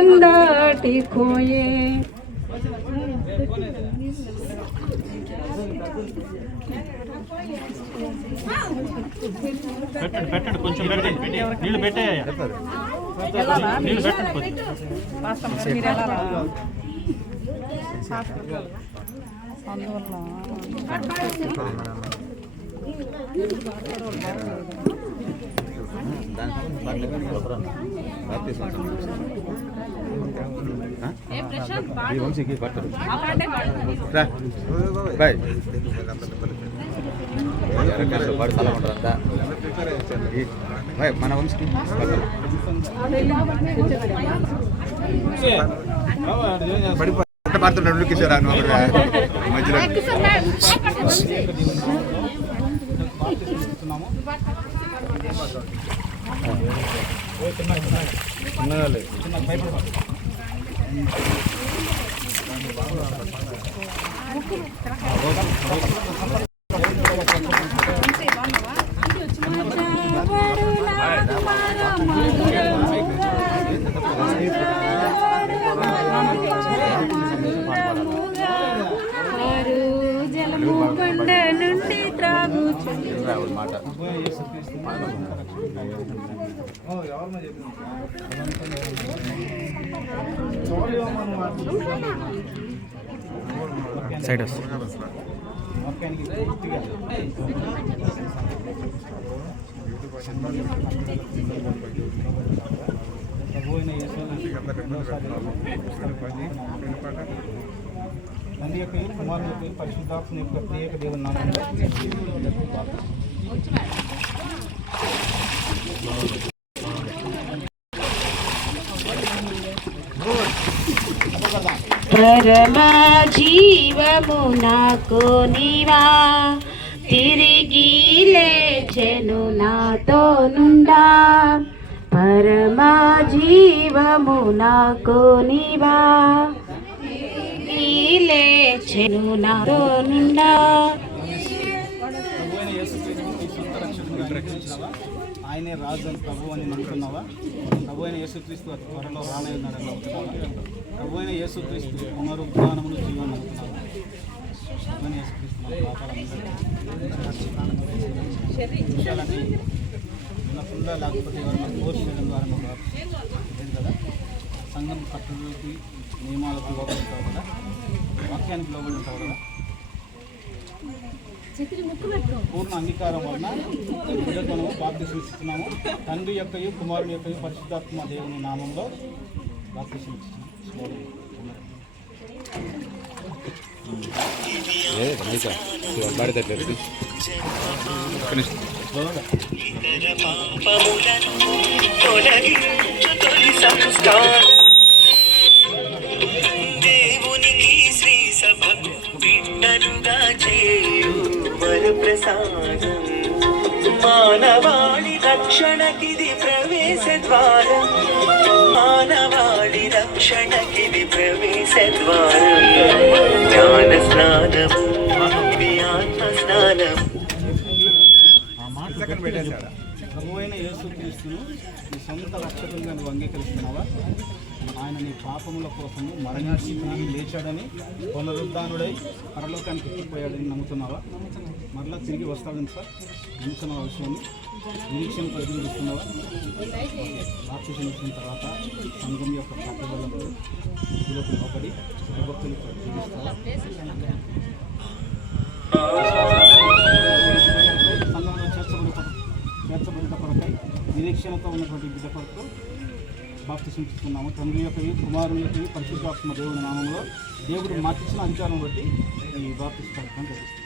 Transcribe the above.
కాలం దాటిపోయే. పెట్టండి కొంచెం పెట్టండి, నీళ్ళు పెట్టేయ్యా, నీళ్ళు పెట్టండి కొంచెం. వంశీకి పట్టరు బాయ్ పాడు స్థలం ఉంటారు అంతా బాయ్ మన వంశీకి పడుతున్నాడు కిషోర్ మధ్యలో కొండ నుండి త్రాగుచు మాట సైడ్ తండ్రి యొక్క కుమారుని యొక్క పరిశుద్ధాత్మ యొక్క ప్రత్యేక దేవుని నామములో పరమా జీవము నాకు నీవా, తిరిగి లేచెను నాతో నుండా. పరమా జీవము నాకు నీవా, లేచెను నాతో నుండా. ఆయనే రాజు అని ప్రభు అని నమ్ముతున్నావా? ప్రభు అయిన యేసుక్రీస్తు త్వరలో రానయ్యున్నాడని నమ్ముతున్నావా? ప్రభు అయిన యేసుక్రీస్తు పునరుద్ధానమును జీవనం నమ్ముతున్నావా? ప్రభు అయిన యేసుక్రీస్తు విషయాలన్నీ ఉన్నకుండా లేకపోతే ఎవరైనా ఫోర్స్ చేయడం ద్వారా లేదు కదా. సంఘం కట్టుబడి నియమాలకు లోబడి ఉంటావు కదా, వాక్యానికి లోబడి ఉంటావు కదా. పూర్ణ అంగీకారం వలన మనము బాప్తిసం ఇస్తున్నాము. తండ్రి యొక్కయు కుమారుని యొక్కయు పరిశుద్ధాత్మ దేవుని నామంలో బాప్తిసం ఇస్తున్నాము. దేవునికి శ్రీ సభకు బిడ్డలుగా చేయు వరప్రసాదం. మానవాళి రక్షణకిది ప్రవేశ ద్వారం, మానవాళి రక్షణకిది ప్రవేశ ద్వారం. జ్ఞాన స్నానము ఆత్మ స్నానము. ప్రభు అయిన యేసుక్రీస్తును నీ సొంత రక్షకులుగా నువ్వు అంగీకరిస్తున్నావా? ఆయన నీ పాపముల కోసము మరణించి లేచాడని, పునరుద్ధానుడై పరలోకానికి ఎక్కిపోయాడని నమ్ముతున్నావా? మరలా తిరిగి వస్తాడని సార్ నమ్ముతున్న విషయాన్ని నిరీక్షణతో ఎదురుస్తున్నావా? బాప్తిసం ఇచ్చిన తర్వాత సంఘం యొక్క పట్టుదలకు విధులకు లోబడి భక్తులకు జీవిస్తావా? సంఘంలో చేర్చబడిన కొరకై నిరీక్షణతో ఉన్నటువంటి బిడ్డ కొరకు బాప్తిసం ఇస్తున్నాము. తండ్రి యొక్క కుమారుని యొక్క పరిశుద్ధాత్మ దేవుని నామంలో దేవుడు మాకిచ్చిన అధికారం బట్టి ఈ బాప్తిసం పథకం జరిగిస్తుంది.